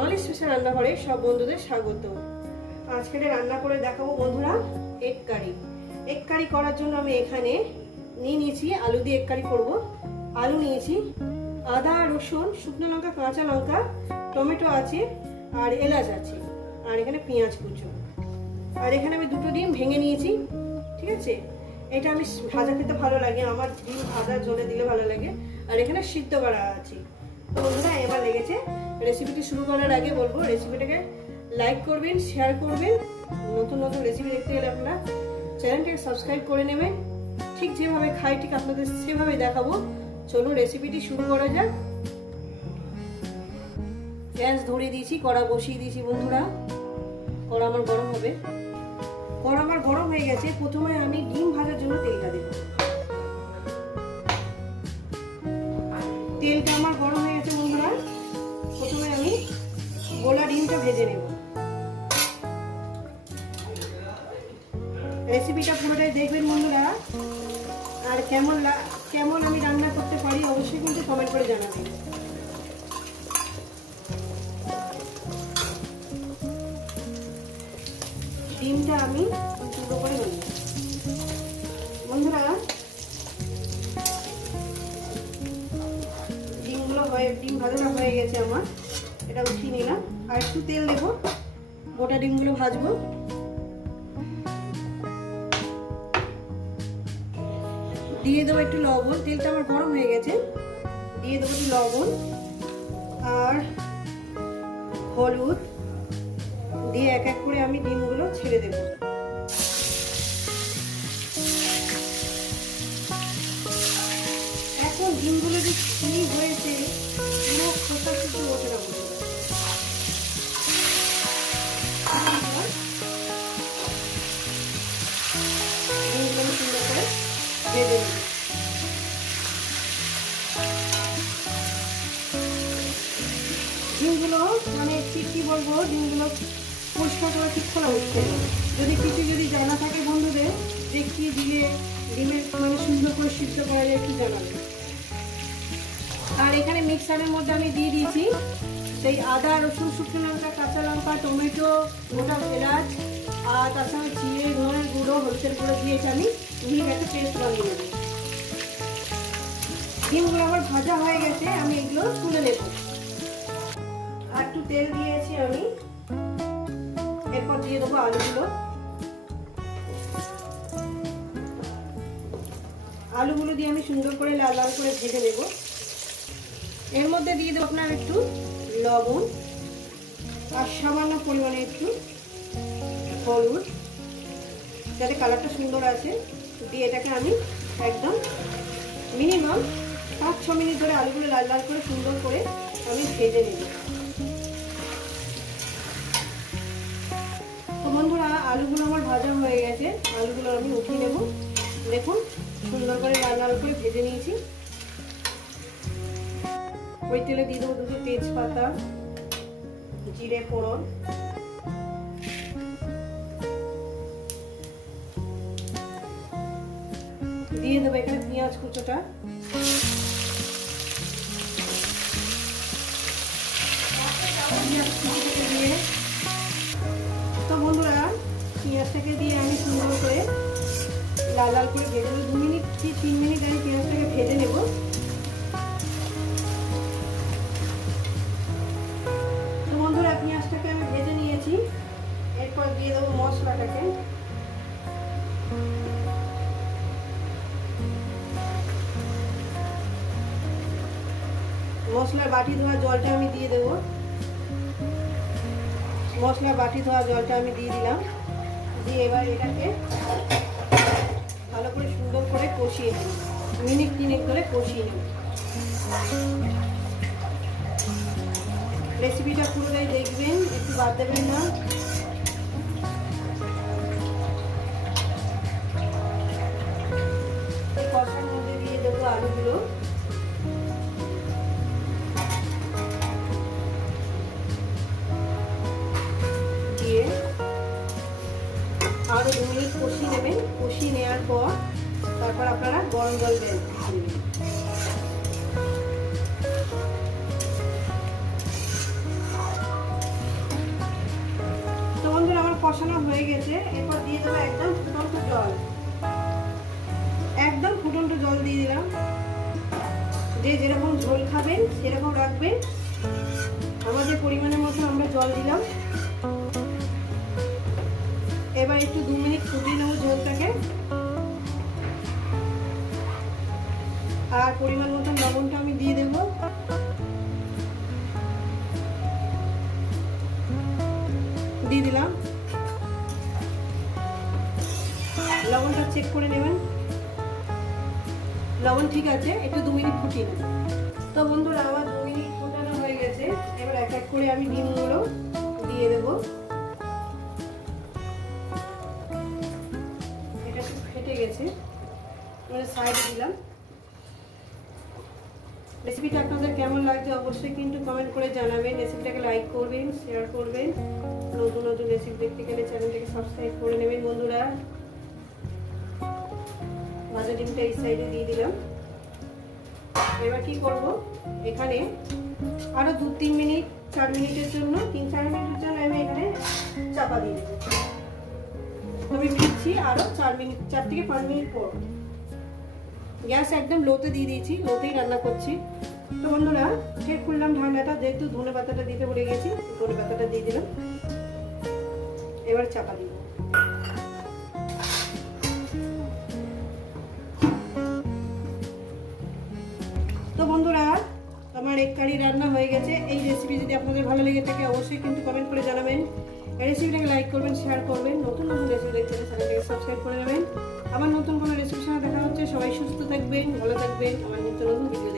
সোনালি special রান্নাঘরে সব বন্ধুদের স্বাগত। আজকে রান্না করে দেখাবো বন্ধুরা এগ কারি। এগ কারি করার জন্য আমি এখানে নিয়ে নিয়েছি আলু দিয়ে এগ কারি করবো। আলু নিয়েছি, আদা রসুন শুকনো লঙ্কা কাঁচা লঙ্কা টমেটো আছে আর এলাচ আছে আর এখানে পেঁয়াজ কুচো আর এখানে আমি দুটো ডিম ভেঙে নিয়েছি। ঠিক আছে, এটা আমি ভাজা খেতে ভালো লাগে, আমার ডিম ভাজা জলে দিলে ভালো লাগে। আর এখানে সিদ্ধ করা আছে। তো বন্ধুরা এবার লেগেছে। রেসিপিটি শুরু করার আগে বলবো রেসিপিটাকে লাইক করবেন, শেয়ার করবেন। নতুন নতুন রেসিপি দেখতে গেলে আপনারা চ্যানেলটাকে সাবস্ক্রাইব করে নেবেন। ঠিক যেভাবে খাই ঠিক আপনাদের সেভাবে দেখাবো। চলুন রেসিপিটি শুরু করা যাক। গ্যাস ধরিয়ে দিয়েছি, কড়া বসিয়ে দিয়েছি বন্ধুরা। কড়া আমার গরম হবে। কড়া আমার গরম হয়ে গেছে। প্রথমে আমি ডিম ভাজার জন্য তেলটা দেব। তেলটা আমার গরম হয়ে গেছে বন্ধুরা। প্রথমে আমি গোলা ডিমটা ভেজে নেব। রেসিপিটা পুরোটাই দেখবেন বন্ধুরা। আর কেমন আমি রান্না করতে পারি অবশ্যই কিন্তু কমেন্ট করে জানাবেন। ডিমটা আমি চুলো করে নেব বন্ধুরা। ডিম ভাজাটা হয়ে গেছে আমার, এটা উঠিয়ে নিলাম। আর একটু তেল দেবো, গোটা ডিমগুলো ভাজবো। দিয়ে দেবো একটু লবণ। তেলটা আমার গরম হয়ে গেছে। দিয়ে দেবো একটু লবণ আর হলুদ দিয়ে এক এক করে আমি ডিমগুলো ছেড়ে দেব। এখন ডিমগুলো যে কি হয়েছে পুরো খোসা কিছু ওঠে না বলতে। ডিমগুলো সুন্দর করে ভেজে নেব। ডিমগুলো মানে কি বলবো, ডিমগুলো পরিষ্কার করে ঠিক খোলা উঠছে। যদি জানা থাকে বন্ধুদের যে কি দিয়ে ডিমের মানে সুন্দর করে সিদ্ধ করা যায় কি জানাবে। আর এখানে মিক্সারের মধ্যে আমি দিয়ে দিয়েছি সেই আদা রসুন শুকনো লঙ্কা কাঁচা লঙ্কা টমেটো গোটা এলাচ আর তার সঙ্গে জিরে ধনের গুঁড়ো হলুদের গুঁড়ো দিয়েছি। আমি মিহি একটা পেস্ট বানিয়ে নেব। ডিমগুলো আমার ভাজা হয়ে গেছে, আমি এগুলো তুলে নেব। আর একটু তেল দিয়েছি আমি। এরপর দিয়ে দেবো আলুগুলো দিয়ে আমি সুন্দর করে লাল লাল করে ভেজে নেব। এর মধ্যে দিয়ে দেবো আপনার একটু লবণ আর সামান্য পরিমাণে একটু হলুদ, যাতে কালারটা সুন্দর আসে। দিয়ে এটাকে আমি একদম মিনিমাম 5-6 মিনিট ধরে আলুগুলো লাল লাল করে সুন্দর করে আমি ভেজে নেব। তো বন্ধুরা আলুগুলো আমার ভাজা হয়ে গেছে। আলুগুলো আমি উঠিয়ে নেব। দেখুন সুন্দর করে লাল লাল করে ভেজে নিয়েছি। ওই তেলে দিয়ে দেবো দুটো তেজপাতা, জিরে ফোড়ন, দিয়ে দেবো এখানে পেঁয়াজ কুচোটা, দিয়ে। তো বন্ধুরা পেঁয়াজটাকে দিয়ে আমি সুন্দর করে লাল লাল করে ভেজে নেব। 2 মিনিট কি 3 মিনিট আমি পেঁয়াজটাকে ভেজে নেব। তো বন্ধুরা পেঁয়াজটাকে আমি ভেজে নিয়েছি। এরপর দিয়ে দেবো মশলাটাকে। মশলার বাটি ধোয়া জলটা আমি দিয়ে দেবো। মশলা বাটি ধোয়া জলটা আমি দিয়ে দিলাম। দিয়ে এবার এটাকে ভালো করে সুন্দর করে কষিয়ে নেব। মিনিট 3 ধরে কষিয়ে নেব। রেসিপিটা পুরোটাই দেখবেন, একটু বাদ দেবেন না। কষার মধ্যে দিয়ে দেবো আলুগুলো। দিয়ে আরো 2 মিনিট কষিয়ে নেবেন। কষিয়ে নেওয়ার পর তারপর আপনারা গরম জল দেবেন। কষানো হয়ে গেছে, এরপর দিয়ে দেবো একদম ফুটন্ত জল। একদম ফুটন্ত জল দিয়ে দিলাম। যে যেরকম ঝোল খাবেন সেরকম রাখবেন। আমাদের পরিমাণের মতো আমরা জল দিলাম। এবার একটু 2 মিনিট ফুটিয়ে নেবো ঝোলটাকে। আর পরিমাণ মতো লবণটা আমি দিয়ে দেব। দিয়ে দিলাম। লবণটা চেক করে নেবেন, লবণ ঠিক আছে। একটু 2 মিনিট ফুটিয়ে নেব। তো বন্ধুরা আমার 2 মিনিট ফোটানো হয়ে গেছে। এবার এক এক করে আমি ডিমগুলো দিয়ে দেব। এটা একটু ফেটে গেছে, সাইডে দিলাম। রেসিপিটা আপনাদের কেমন লাগছে অবশ্যই কিন্তু কমেন্ট করে জানাবেন। রেসিপিটাকে লাইক করবেন, শেয়ার করবেন। নতুন নতুন রেসিপি দেখতে গেলে চ্যানেলটাকে সাবস্ক্রাইব করে নেবেন বন্ধুরা। ভাজা ডিমটা এই সাইডে দিয়ে দিলাম। এবার কি করব, এখানে আরো 2-3 মিনিট 4 মিনিটের জন্য 3-4 মিনিটের জন্য আমি এখানে চাপা দিয়ে দেবো। আমি ফিরছি আরো 4 থেকে 5 মিনিট পর। গ্যাস একদম লোতে দিয়ে দিয়েছি, লোতেই রান্না করছি। তো বন্ধুরা চেক করলাম ঢাকনাটা, যেহেতু ধনে পাতাটা দিতে ভুলে গেছি, ধনে পাতাটা দিয়ে দিলাম। এবার চাপা দিব। তো বন্ধুরা আমার এগ কারি রান্না হয়ে গেছে। এই রেসিপি যদি আপনাদের ভালো লেগে থাকে অবশ্যই কিন্তু কমেন্ট করে জানাবেন। এই রেসিপিটাকে লাইক করবেন, শেয়ার করবেন। নতুন নতুন রেসিপি দেখতে চ্যানেলটাকে সাবস্ক্রাইব করে নেবেন। আমার নতুন কোনো রেসিপির সাথে দেখা হচ্ছে। সবাই সুস্থ থাকবেন, ভালো থাকবেন। আমার নিত্য নতুন ভিডিও